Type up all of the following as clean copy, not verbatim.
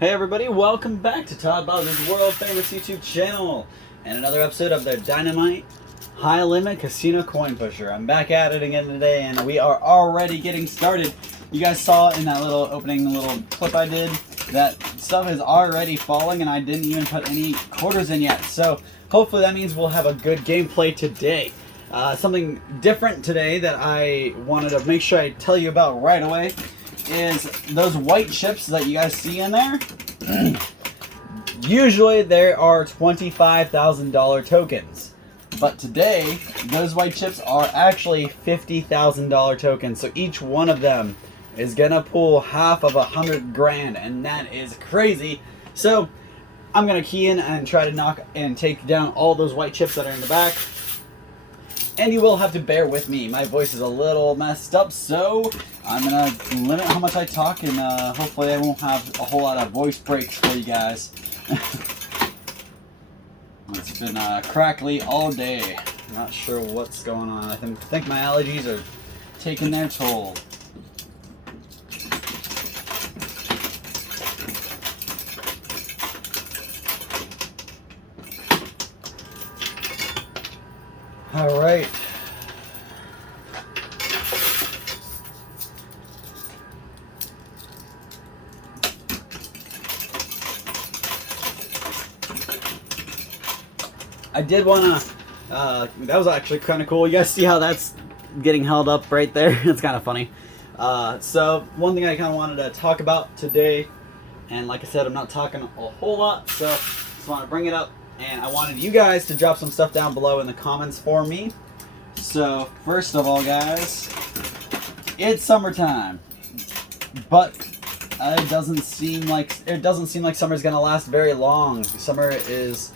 Hey everybody, welcome back to Todd Bowser's world famous YouTube channel and another episode of their Dynamite High Limit Casino Coin Pusher. I'm back at it again today and we are already getting started. You guys saw in that little opening little clip I did that stuff is already falling and I didn't even put any quarters in yet. So hopefully that means we'll have a good gameplay today. Something different today that I wanted to make sure I tell you about right away is those white chips that you guys see in there. Usually there are $25,000 tokens, but today those white chips are actually $50,000 tokens. So each one of them is gonna pull half of 100 grand, and that is crazy. So I'm gonna key in and try to knock and take down all those white chips that are in the back. And you will have to bear with me. My voice is a little messed up, so I'm going to limit how much I talk, and hopefully I won't have a whole lot of voice breaks for you guys. It's been crackly all day. Not sure what's going on. I think my allergies are taking their toll. All right. I did want to, that was actually kind of cool. You guys see how that's getting held up right there? It's kind of funny. So one thing I kind of wanted to talk about today, and like I said, I'm not talking a whole lot, so just want to bring it up. And I wanted you guys to drop some stuff down below in the comments for me. So first of all, guys, it's summertime, but it doesn't seem like summer's gonna last very long. Summer is,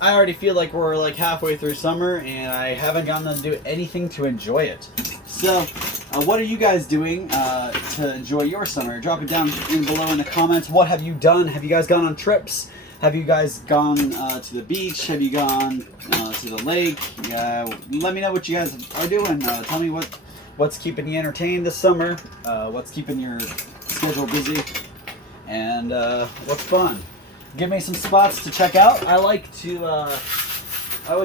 I already feel like we're like halfway through summer, and I haven't gotten to do anything to enjoy it. So what are you guys doing to enjoy your summer? Drop it down below in the comments. What have you done? Have you guys gone on trips? Have you guys gone to the beach? Have you gone to the lake? Let me know what you guys are doing. Tell me what's keeping you entertained this summer, what's keeping your schedule busy, and what's fun. Give me some spots to check out. I always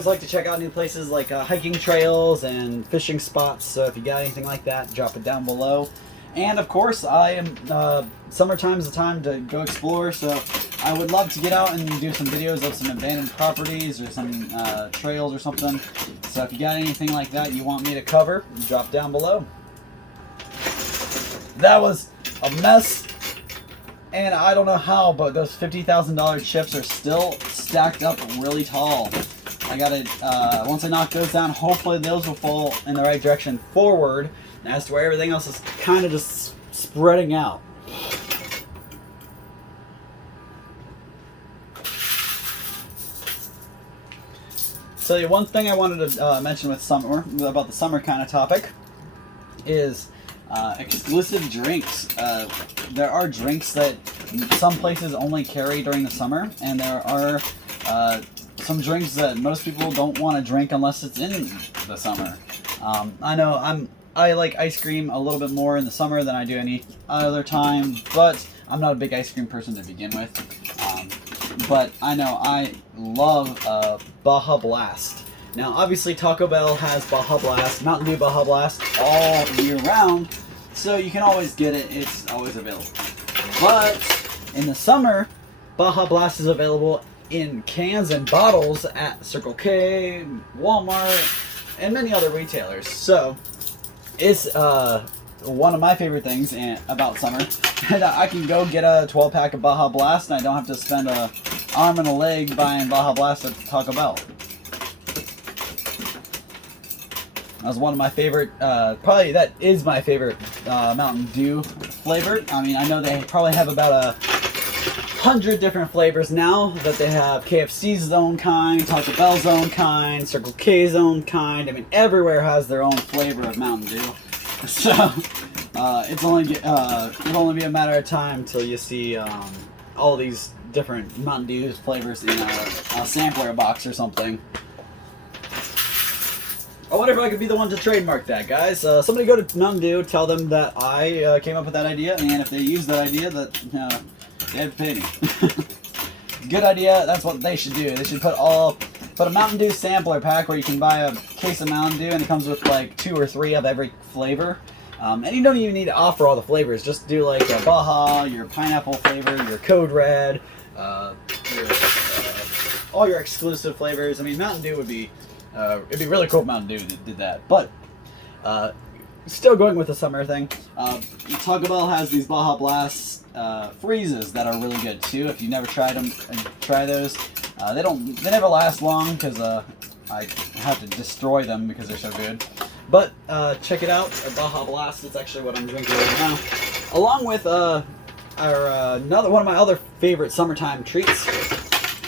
like to check out new places like hiking trails and fishing spots. So if you got anything like that, drop it down below. And of course, summertime's the time to go explore, so I would love to get out and do some videos of some abandoned properties or some trails or something. So if you got anything like that you want me to cover, drop down below. That was a mess, and I don't know how, but those $50,000 chips are still stacked up really tall. I gotta, once I knock those down, hopefully those will fall in the right direction forward, as to where everything else is kind of just spreading out. So the one thing I wanted to mention with summer, about the summer kind of topic, is exclusive drinks. There are drinks that some places only carry during the summer, and there are some drinks that most people don't want to drink unless it's in the summer. I know I like ice cream a little bit more in the summer than I do any other time, but I'm not a big ice cream person to begin with. But I know I love Baja Blast. Now, obviously, Taco Bell has Baja Blast, Mountain Dew Baja Blast all year round, so you can always get it. It's always available. But in the summer, Baja Blast is available in cans and bottles at Circle K, Walmart, and many other retailers. So it's one of my favorite things about summer. And I can go get a 12-pack of Baja Blast, and I don't have to spend an arm and a leg buying Baja Blast at Taco Bell. That was one of my favorite, probably that is my favorite Mountain Dew flavor. I mean, I know they probably have about 100 different flavors now, that they have KFC's own kind, Taco Bell's own kind, Circle K's own kind. I mean, everywhere has their own flavor of Mountain Dew. So it'll only be a matter of time till you see all these different Mountain Dew flavors in a sampler box or something. I wonder if I could be the one to trademark that, guys. Somebody go to Mountain Dew, tell them that I came up with that idea, and if they use that idea, that They have to pay me. Good idea. That's what they should do. They should put a Mountain Dew sampler pack where you can buy a case of Mountain Dew and it comes with like 2 or 3 of every flavor. And you don't even need to offer all the flavors. Just do like a Baja, your pineapple flavor, your Code Red, all your exclusive flavors. I mean, Mountain Dew would be, it'd be really cool if Mountain Dew did that. But still going with the summer thing, Taco Bell has these Baja Blast freezes that are really good too. If you never tried them, try those. They never last long because I have to destroy them because they're so good. But check it out, Baja Blast. It's actually what I'm drinking right now, along with another one of my other favorite summertime treats.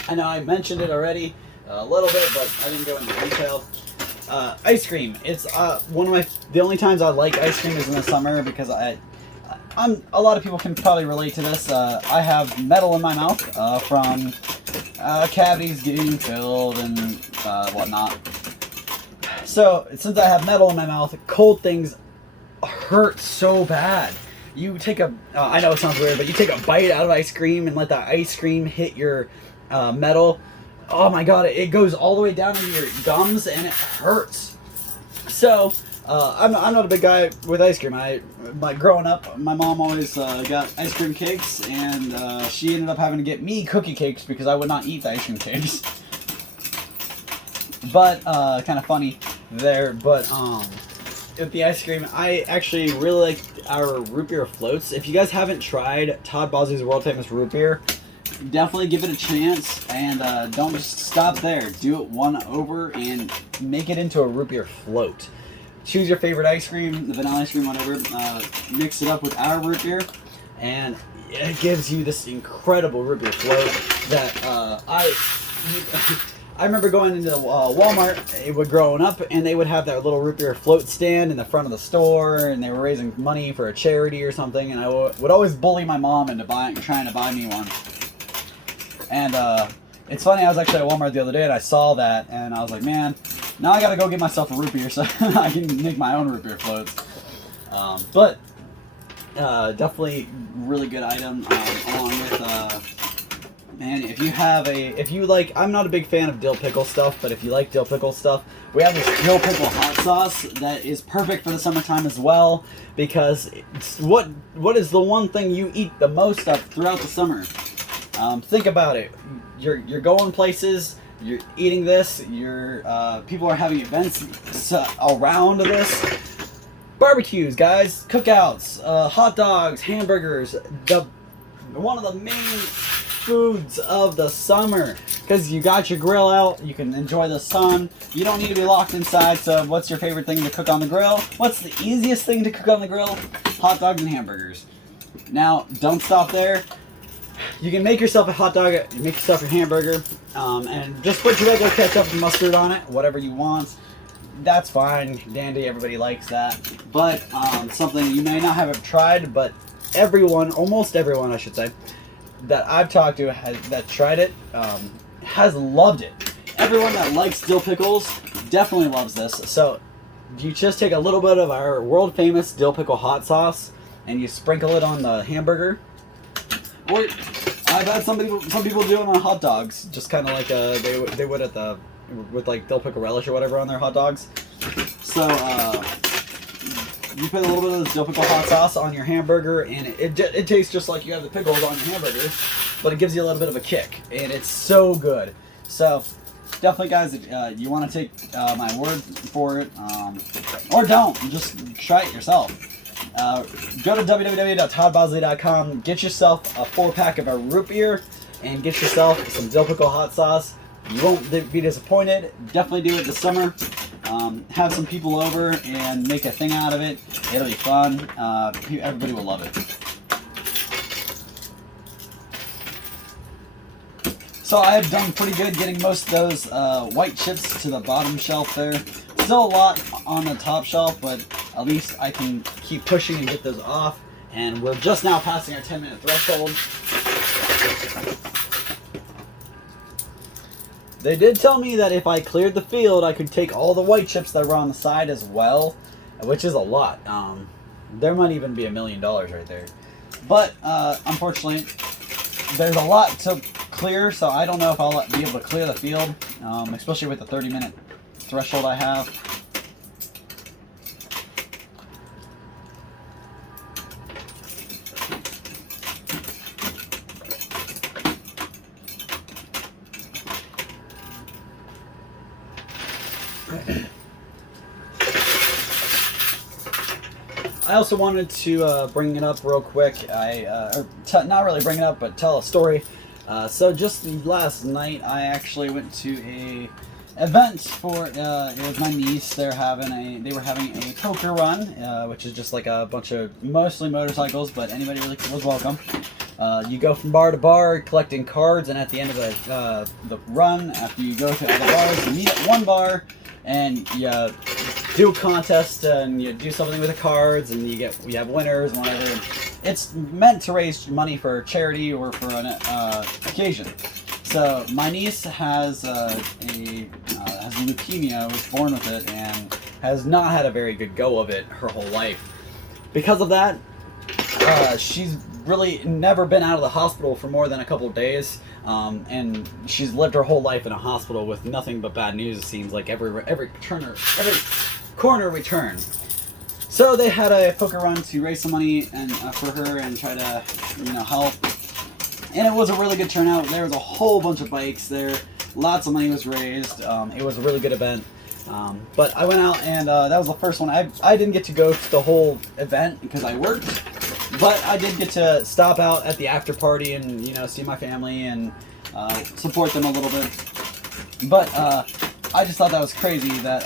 I know I mentioned it already a little bit, but I didn't go into detail. Ice cream. It's the only times I like ice cream is in the summer because a lot of people can probably relate to this. I have metal in my mouth from cavities getting filled and whatnot. So since I have metal in my mouth, cold things hurt so bad. You take I know it sounds weird, but you take a bite out of ice cream and let the ice cream hit your metal. Oh my god, it goes all the way down into your gums and it hurts. So I'm not a big guy with ice cream. Growing up, my mom always got ice cream cakes, and she ended up having to get me cookie cakes because I would not eat the ice cream cakes. But kind of funny there. But with the ice cream, I actually really like our root beer floats. If you guys haven't tried Todd Bosley's world famous root beer, definitely give it a chance, and don't just stop there. Do it one over and make it into a root beer float. Choose your favorite ice cream, the vanilla ice cream, whatever. Mix it up with our root beer, and it gives you this incredible root beer float that I remember going into Walmart growing up, and they would have their little root beer float stand in the front of the store, and they were raising money for a charity or something, and I would always bully my mom into trying to buy me one. And it's funny, I was actually at Walmart the other day and I saw that and I was like, man, now I gotta go get myself a root beer so I can make my own root beer floats. But definitely really good item, along with, man, if you like, I'm not a big fan of dill pickle stuff, but if you like dill pickle stuff, we have this dill pickle hot sauce that is perfect for the summertime as well, because it's what is the one thing you eat the most of throughout the summer? Think about it. You're going places. You're eating this. People are having events around this. Barbecues, guys. Cookouts. Hot dogs. Hamburgers. One of the main foods of the summer. Because you got your grill out. You can enjoy the sun. You don't need to be locked inside. So what's your favorite thing to cook on the grill? What's the easiest thing to cook on the grill? Hot dogs and hamburgers. Now, don't stop there. You can make yourself a hot dog, make yourself a hamburger, and just put your regular ketchup and mustard on it, whatever you want. That's fine, dandy, everybody likes that. But something you may not have tried, but almost everyone I should say, that I've talked to that tried it, has loved it. Everyone that likes dill pickles definitely loves this. So you just take a little bit of our world famous dill pickle hot sauce and you sprinkle it on the hamburger. Or I've had some people do it on hot dogs, just kind of like they would with like dill pickle relish or whatever on their hot dogs. So you put a little bit of this dill pickle hot sauce on your hamburger, and it tastes just like you have the pickles on your hamburger, but it gives you a little bit of a kick, and it's so good. So definitely, guys, if you want to take my word for it, or don't, just try it yourself. Go to www.toddbosley.com, get yourself a 4-pack of our root beer, and get yourself some dill pickle hot sauce. You won't be disappointed. Definitely do it this summer. Have some people over and make a thing out of it. It'll be fun. Everybody will love it. So I have done pretty good getting most of those white chips to the bottom shelf there. Still a lot on the top shelf, but at least I can keep pushing and get those off. And we're just now passing our 10-minute threshold. They did tell me that if I cleared the field, I could take all the white chips that were on the side as well, which is a lot. There might even be $1 million right there. But unfortunately, there's a lot to clear, so I don't know if I'll be able to clear the field, especially with the 30-minute threshold I have. I also wanted to bring it up real quick. Not really bring it up, but tell a story. So just last night, I actually went to a event for it was my niece. They were having a poker run, which is just like a bunch of mostly motorcycles, but anybody really was welcome. You go from bar to bar collecting cards, and at the end of the run, after you go to all the bars, you meet at one bar, and you do a contest, and you do something with the cards, and you have winners and whatever. And it's meant to raise money for charity or for an occasion. So my niece has leukemia, was born with it, and has not had a very good go of it her whole life. Because of that, she's really never been out of the hospital for more than a couple of days, and she's lived her whole life in a hospital with nothing but bad news. It seems like every corner we turn. So they had a poker run to raise some money and for her and try to help. And it was a really good turnout. There was a whole bunch of bikes there. Lots of money was raised. It was a really good event. But I went out and that was the first one. I didn't get to go to the whole event because I worked. But I did get to stop out at the after party and see my family and support them a little bit. But I just thought that was crazy that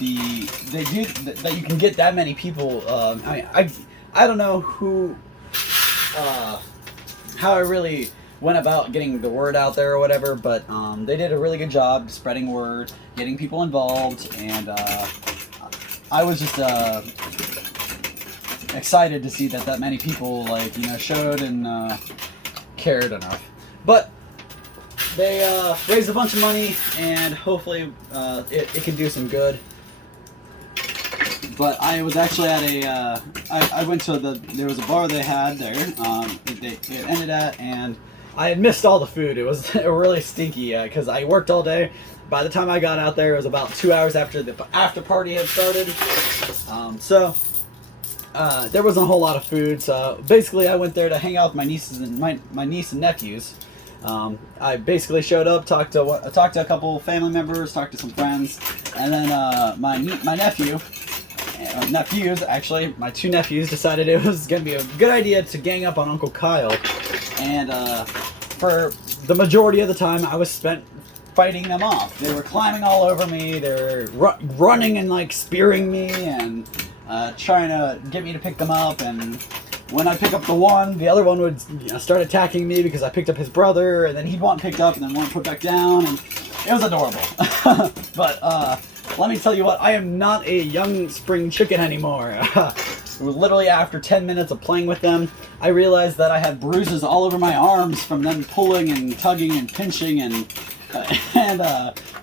that you can get that many people. I don't know how I really went about getting the word out there or whatever, but they did a really good job spreading word, getting people involved, and I was just excited to see that many people showed and cared enough. But they raised a bunch of money, and hopefully it can do some good. But I was actually at I went to there was a bar they had there, it ended at, and I had missed all the food. It was really stinky, because I worked all day. By the time I got out there, it was about 2 hours after the after party had started. There wasn't a whole lot of food, so basically I went there to hang out with my nieces and my niece and nephews. I basically showed up, talked to a couple family members, talked to some friends, and then my nephews, actually, my two nephews decided it was going to be a good idea to gang up on Uncle Kyle. And for the majority of the time, I was spent fighting them off. They were climbing all over me. They were running and spearing me and trying to get me to pick them up. And when I pick up the one, the other one would start attacking me because I picked up his brother, and then he'd want picked up and then want put back down, and it was adorable. But let me tell you what, I am not a young spring chicken anymore. It was literally after 10 minutes of playing with them, I realized that I had bruises all over my arms from them pulling and tugging and pinching, and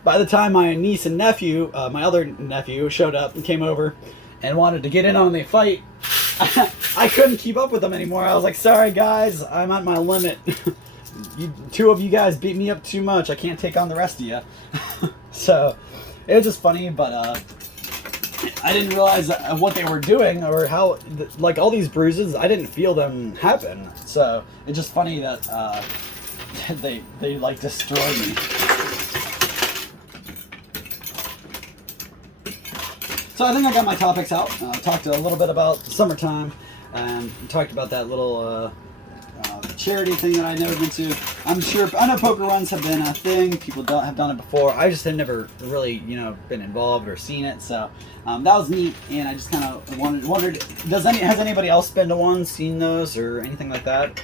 by the time my niece and nephew, my other nephew, showed up and came over and wanted to get in on the fight, I couldn't keep up with them anymore. I was like, sorry guys, I'm at my limit. Two of you guys beat me up too much. I can't take on the rest of you. So it was just funny, but I didn't realize what they were doing or how, all these bruises, I didn't feel them happen. So it's just funny that they destroyed me. So I think I got my topics out. Talked a little bit about the summertime, and talked about that little charity thing that I've never been to. I know poker runs have been a thing. People have done it before. I just had never really, been involved or seen it. So that was neat, and I just kind of wondered, has anybody else been to one, seen those, or anything like that?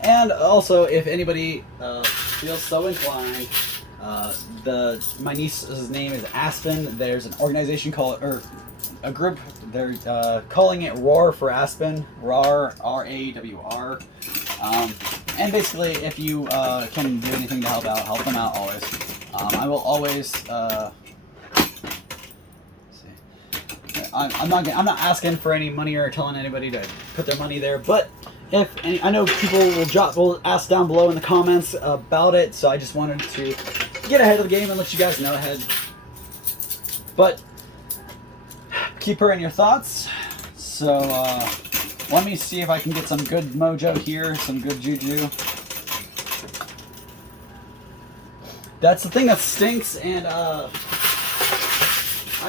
And also, if anybody feels so inclined, my niece's name is Aspen. There's an organization or a group. They're calling it Roar for Aspen. RAR, R-A-W-R. And basically, if you can do anything to help them out always. I will always I'm not asking for any money or telling anybody to put their money there, but if any, I know people will ask down below in the comments about it, so I just wanted to get ahead of the game and let you guys know ahead. But keep her in your thoughts. So let me see if I can get some good mojo here, some good juju. That's the thing that stinks, and I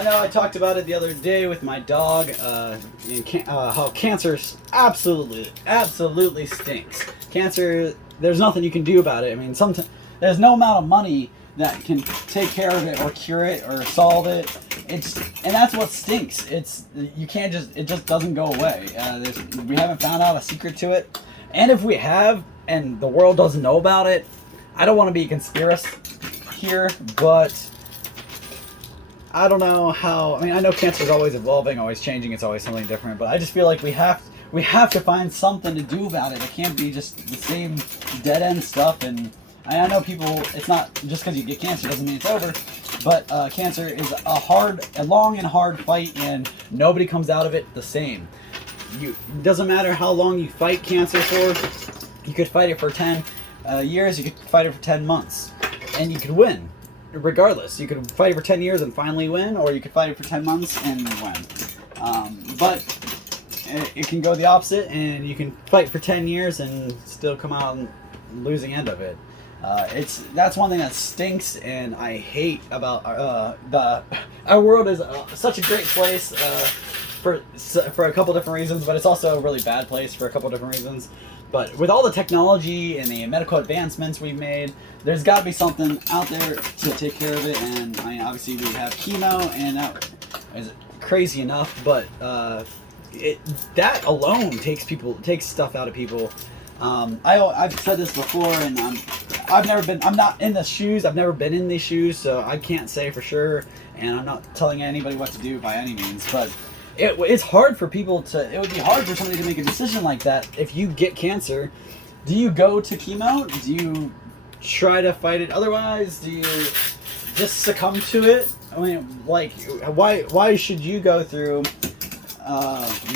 know I talked about it the other day with my dog, how cancer absolutely stinks. Cancer, there's nothing you can do about it. I mean, sometimes there's no amount of money that can take care of it or cure it or solve it. And that's what stinks. It just doesn't go away. We haven't found out a secret to it, and if we have, and the world doesn't know about it, I don't want to be a conspiracist here, but I don't know how. I mean, I know cancer is always evolving, always changing. It's always something different. But I just feel like we have to find something to do about it. It can't be just the same dead end stuff. And I know people. It's not just because you get cancer doesn't mean it's over. But cancer is a long and hard fight, and nobody comes out of it the same. It doesn't matter how long you fight cancer for. You could fight it for 10 years. You could fight it for 10 months, and you could win. Regardless, you could fight it for 10 years and finally win, or you could fight it for 10 months and win. But it can go the opposite, and you can fight for 10 years and still come out on the losing end of it. That's one thing that stinks, and I hate about our world is such a great place for a couple different reasons, but it's also a really bad place for a couple different reasons. But with all the technology and the medical advancements we've made, there's got to be something out there to take care of it. And I mean, obviously we have chemo, and that is crazy enough. But that alone takes stuff out of people. I've said this before, and I'm not in the shoes. I've never been in these shoes, so I can't say for sure. And I'm not telling anybody what to do by any means, but. It's hard for people to. It would be hard for somebody to make a decision like that. If you get cancer, do you go to chemo? Do you try to fight it otherwise? Do you just succumb to it? I mean, like, why should you go through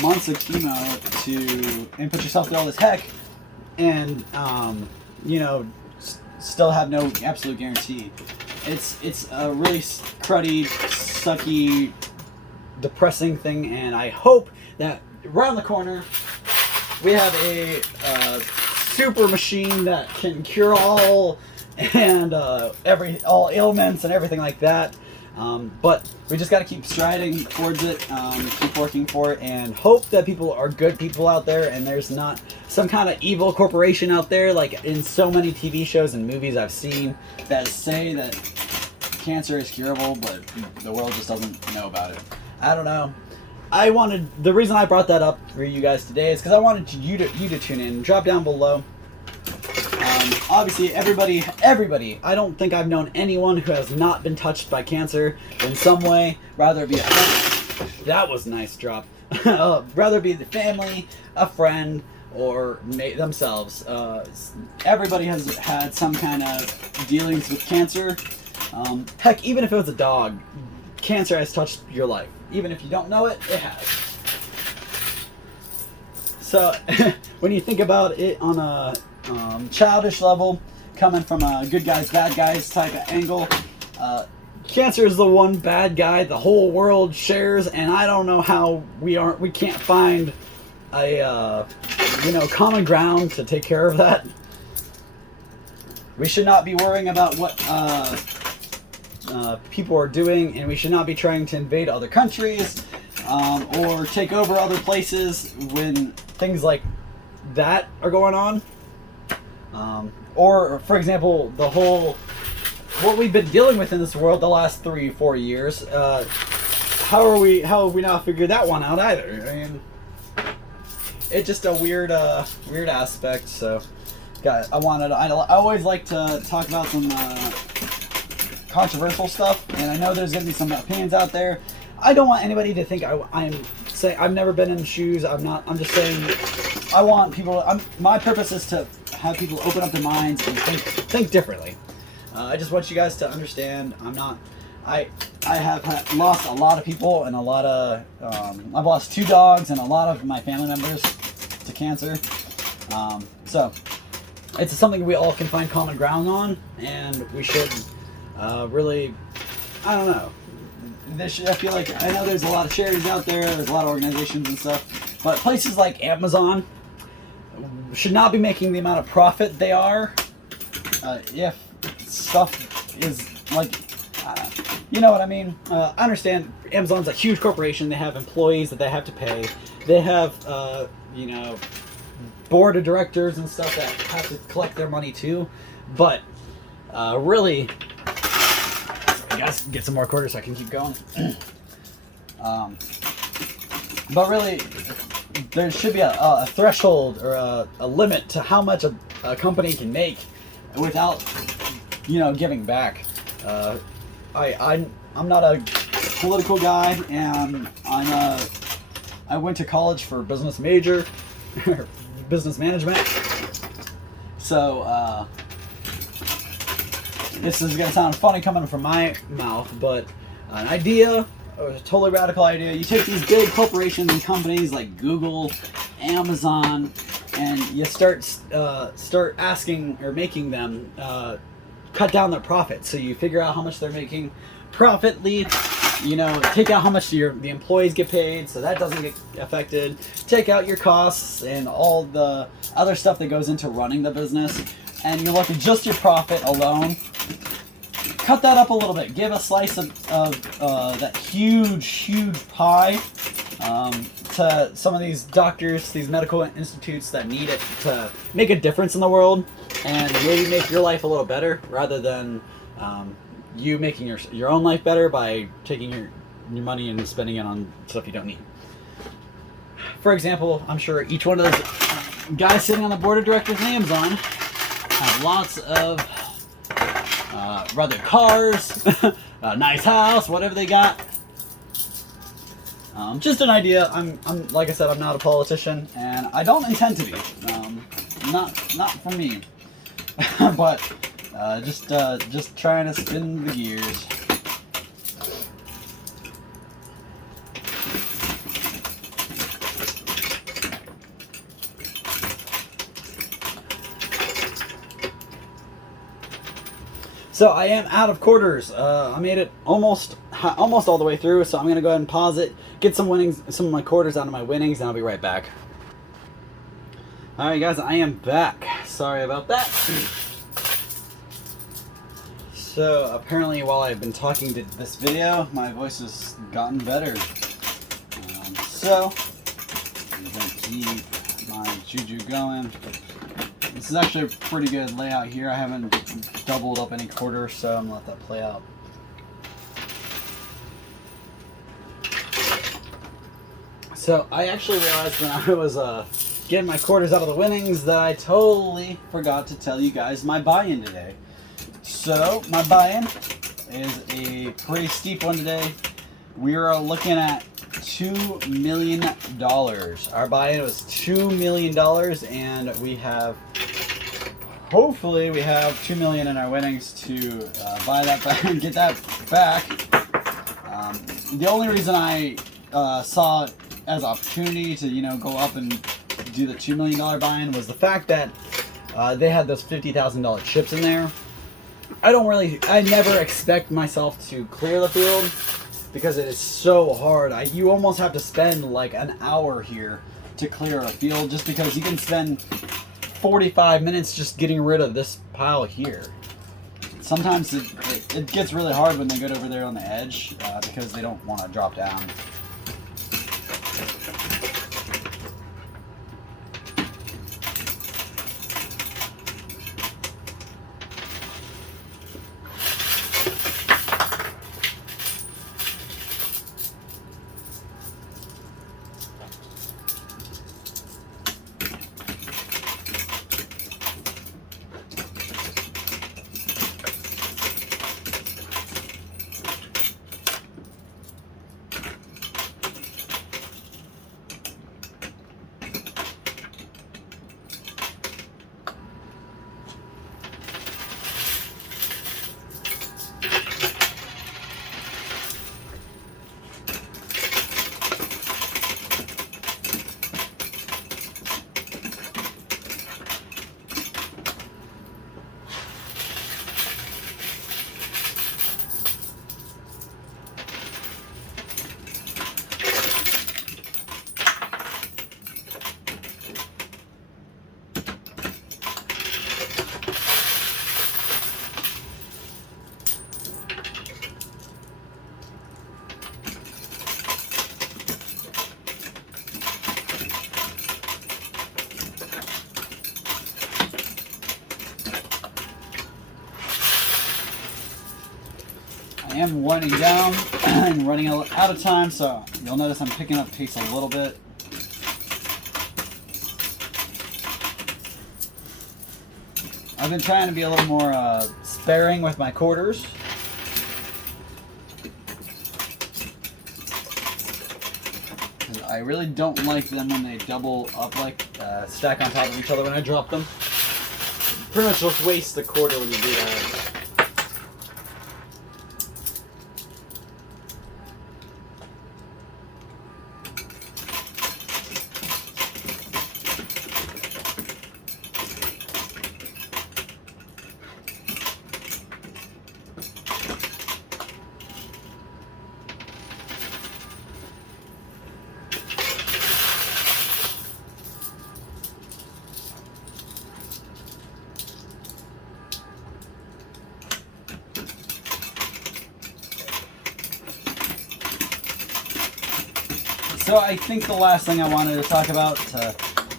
months of chemo and put yourself through all this heck, and still have no absolute guarantee? It's a really cruddy, sucky, depressing thing, and I hope that around the corner we have a super machine that can cure all ailments and everything like that. But we just got to keep striding towards it, keep working for it, and hope that people are good people out there, and there's not some kind of evil corporation out there like in so many TV shows and movies I've seen that say that cancer is curable, but the world just doesn't know about it. I don't know. The reason I brought that up for you guys today is because I wanted you to tune in. Drop down below. Obviously, everybody, I don't think I've known anyone who has not been touched by cancer in some way. Rather it be a friend. That was a nice drop. Rather it be the family, a friend, or themselves. Everybody has had some kind of dealings with cancer. Heck, even if it was a dog, cancer has touched your life. Even if you don't know it, it has. So, when you think about it on a childish level, coming from a good guys, bad guys type of angle, cancer is the one bad guy the whole world shares, and I don't know how we can't find a common ground to take care of that. We should not be worrying about what people are doing, and we should not be trying to invade other countries or take over other places when things like that are going on. Or, for example, what we've been dealing with in this world the last 3-4 years. How have we not figured that one out either? I mean, it's just a weird aspect. So, I always like to talk about some controversial stuff, and I know there's going to be some opinions out there. I don't want anybody to think I'm saying I've never been in the shoes. I'm just saying I want people. My purpose is to have people open up their minds and think differently. I just want you guys to understand. I'm not I have lost a lot of people and a lot of I've lost 2 dogs and a lot of my family members to cancer. So it's something we all can find common ground on, and we should really, I don't know. I feel like, I know there's a lot of charities out there's a lot of organizations and stuff, but places like Amazon should not be making the amount of profit they are if stuff is like, you know what I mean? I understand Amazon's a huge corporation. They have employees that they have to pay. They have, you know, board of directors and stuff that have to collect their money too. But really, I gotta get some more quarters so I can keep going. But really, there should be a threshold or a limit to how much a company can make without, you know, giving back. I'm not a political guy, and I went to college for business major, business management. So this is gonna sound funny coming from my mouth, but an idea, a totally radical idea. You take these big corporations and companies like Google, Amazon, and you start asking or making them cut down their profits. So you figure out how much they're making profitly, you know, take out how much the employees get paid so that doesn't get affected, take out your costs and all the other stuff that goes into running the business, and you look at just your profit alone. Cut that up a little bit. Give a slice of that huge pie to some of these doctors, these medical institutes that need it to make a difference in the world, and maybe make your life a little better, rather than you making your own life better by taking your money and spending it on stuff you don't need. For example, I'm sure each one of those guys sitting on the board of directors of Amazon have lots of rather cars, a nice house, whatever they got. Just an idea. I'm like I said, I'm not a politician, and I don't intend to be. Not for me. But just trying to spin the gears. So I am out of quarters. I made it almost all the way through, so I'm gonna go ahead and pause it, get some winnings, some of my quarters out of my winnings, and I'll be right back. All right, guys, I am back. Sorry about that. So apparently, while I've been talking to this video, my voice has gotten better. So I'm gonna keep my juju going. This is actually a pretty good layout here. I haven't doubled up any quarters, so I'm gonna let that play out. So I actually realized when I was getting my quarters out of the winnings that I totally forgot to tell you guys my buy-in today. So my buy-in is a pretty steep one today. We are looking at $2 million. Our buy-in was $2 million, and we have, hopefully we have $2 million in our winnings to buy that back and get that back. The only reason I saw it as an opportunity to, you know, go up and do the $2 million buy-in was the fact that they had those $50,000 chips in there. I never expect myself to clear the field because it is so hard. You almost have to spend like an hour here to clear a field, just because you can spend 45 minutes just getting rid of this pile here. Sometimes it gets really hard when they get over there on the edge because they don't want to drop down. am winding down and running out of time, so you'll notice I'm picking up pace a little bit. I've been trying to be a little more sparing with my quarters. I really don't like them when they double up, like stack on top of each other when I drop them. Pretty much just waste the quarter when you do that. So I think the last thing I wanted to talk about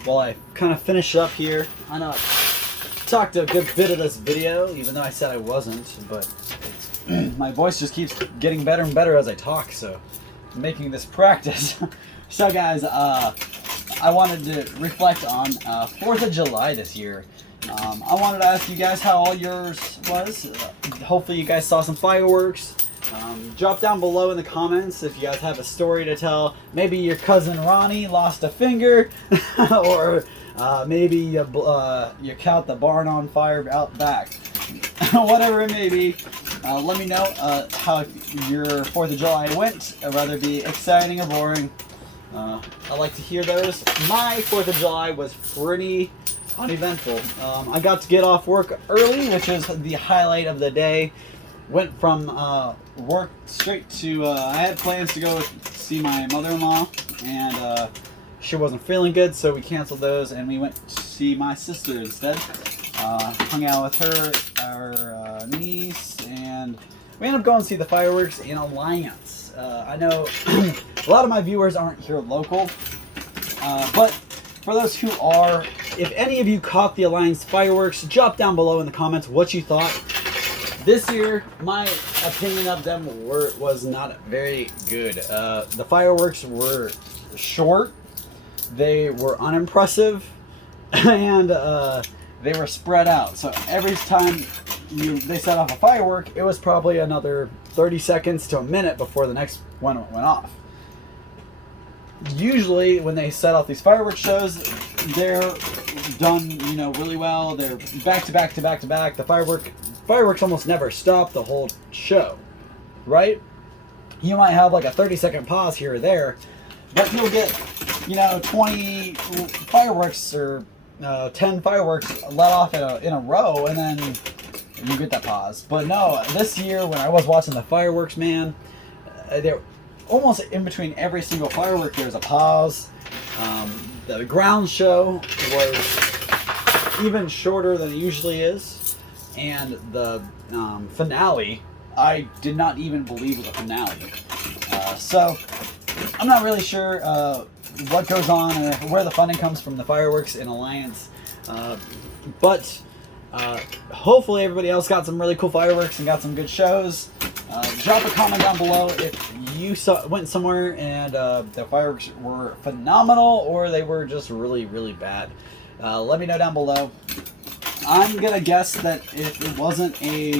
while I kind of finish up here, I know I talked a good bit of this video, even though I said I wasn't, but my voice just keeps getting better and better as I talk, so I'm making this practice. So guys, I wanted to reflect on 4th of July this year. I wanted to ask you guys how all yours was. Hopefully you guys saw some fireworks. Drop down below in the comments if you guys have a story to tell. Maybe your cousin Ronnie lost a finger, or maybe you caught the barn on fire out back. Whatever it may be, let me know how your 4th of July went, whether it be exciting or boring. I'd like to hear those. My 4th of July was pretty uneventful. I got to get off work early, which is the highlight of the day. Went from work straight to, I had plans to go see my mother-in-law, and she wasn't feeling good, so we canceled those, and we went to see my sister instead. Hung out with her, our niece, and we ended up going to see the fireworks in Alliance. I know a lot of my viewers aren't here local, but for those who are, if any of you caught the Alliance fireworks, drop down below in the comments what you thought. This year, my opinion of them was not very good. The fireworks were short, they were unimpressive, and they were spread out. So every time they set off a firework, it was probably another 30 seconds to a minute before the next one went off. Usually, when they set off these fireworks shows, they're done, really well. They're back to back to back to back. The fireworks almost never stop the whole show, right? You might have like a 30-second pause here or there, but you'll get, 20 fireworks or 10 fireworks let off in a row, and then you get that pause. But no, this year when I was watching the fireworks, man, they're almost in between every single firework. There's a pause. The ground show was even shorter than it usually is. And the finale, I did not even believe was a finale. So, I'm not really sure what goes on or where the funding comes from the fireworks in Alliance. But hopefully everybody else got some really cool fireworks and got some good shows. Drop a comment down below if you went somewhere and the fireworks were phenomenal or they were just really, really bad. Let me know down below. I'm gonna guess that if it wasn't a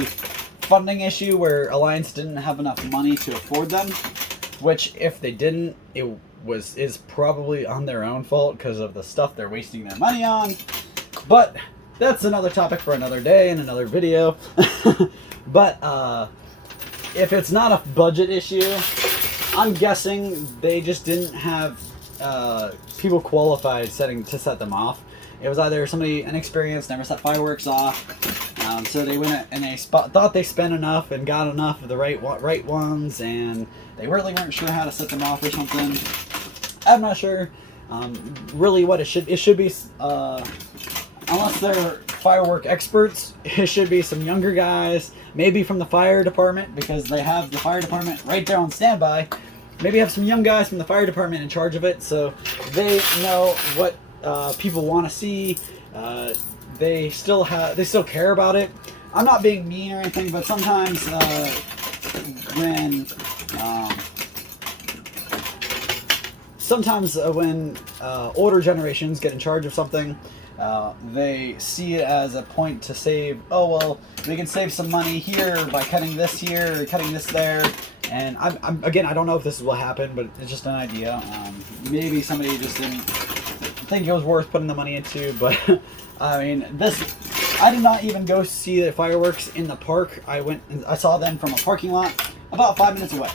funding issue where Alliance didn't have enough money to afford them, which if they didn't, is probably on their own fault because of the stuff they're wasting their money on. But that's another topic for another day and another video. But if it's not a budget issue, I'm guessing they just didn't have people qualified to set them off. It was either somebody inexperienced, never set fireworks off, so they went and they thought they spent enough and got enough of the right ones, and they really weren't sure how to set them off or something. I'm not sure. Really, what it should be, unless they're firework experts, it should be some younger guys, maybe from the fire department, because they have the fire department right there on standby. Maybe have some young guys from the fire department in charge of it, so they know what people want to see. They still care about it. I'm not being mean or anything, but sometimes when older generations get in charge of something, they see it as a point to save. Oh, well, we can save some money here by cutting this here, or cutting this there. And again, I don't know if this is what happened, but it's just an idea. Maybe somebody just didn't think it was worth putting the money into. But I mean, I did not even go see the fireworks in the park. I saw them from a parking lot about 5 minutes away,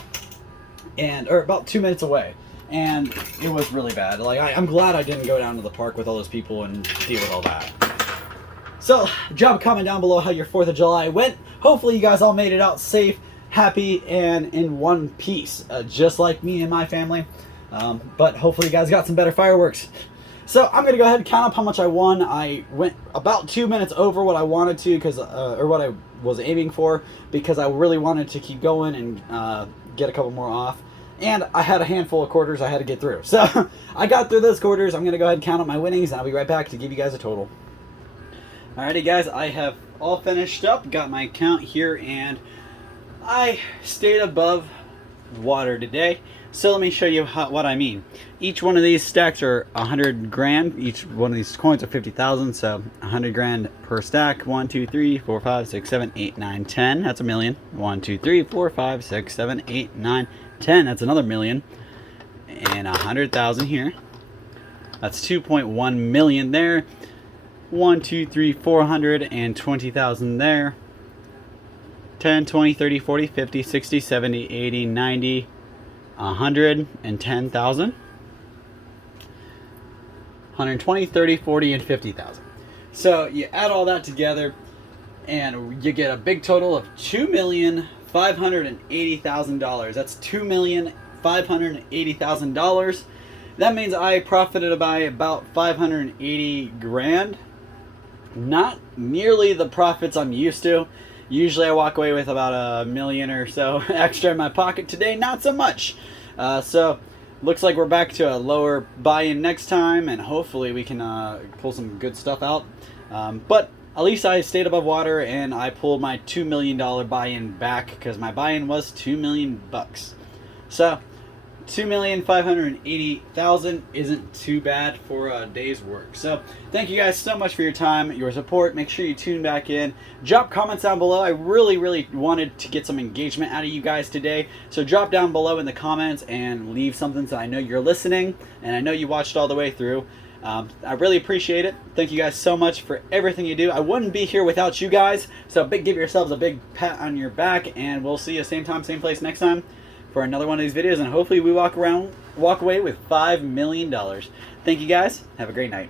or about 2 minutes away. And it was really bad. Like, I'm glad I didn't go down to the park with all those people and deal with all that. So, drop a comment down below how your 4th of July went. Hopefully you guys all made it out safe, happy, and in one piece. Just like me and my family. But hopefully you guys got some better fireworks. So, I'm going to go ahead and count up how much I won. I went about 2 minutes over what I wanted to, or what I was aiming for, because I really wanted to keep going and get a couple more off. And I had a handful of quarters I had to get through. So I got through those quarters. I'm going to go ahead and count up my winnings, and I'll be right back to give you guys a total. Alrighty, guys. I have all finished up. Got my count here, and I stayed above water today. So let me show you what I mean. Each one of these stacks are 100 grand. Each one of these coins are 50,000. So 100 grand per stack. 1, 2, 3, 4, 5, 6, 7, 8, 9, 10. That's a million. 1, 2, 3, 4, 5, 6, 7, 8, 9, 10. That's another million. And 100,000 here. That's 2.1 million there. 1, 2, 3, 420,000 there. 10, 20, 30, 40, 50, 60, 70, 80, 90, 110,000. 120, 30, 40, and 50,000. So you add all that together, and you get a big total of $2,580,000. That's $2,580,000. That means I profited by about 580 grand. Not nearly the profits I'm used to. Usually I walk away with about $1 million or so extra in my pocket. Today, not so much. So looks like we're back to a lower buy-in next time, and hopefully we can pull some good stuff out. But at least I stayed above water, and I pulled my $2 million buy-in back, because my buy-in was $2 million bucks. So $2,580,000 isn't too bad for a day's work. So thank you guys so much for your time, your support. Make sure you tune back in. Drop comments down below. I really wanted to get some engagement out of you guys today. So drop down below in the comments and leave something so I know you're listening and I know you watched all the way through. I really appreciate it. Thank you guys so much for everything you do. I wouldn't be here without you guys. So give yourselves a big pat on your back, and we'll see you same time, same place next time for another one of these videos, and hopefully we walk away with $5 million. Thank you guys. Have a great night.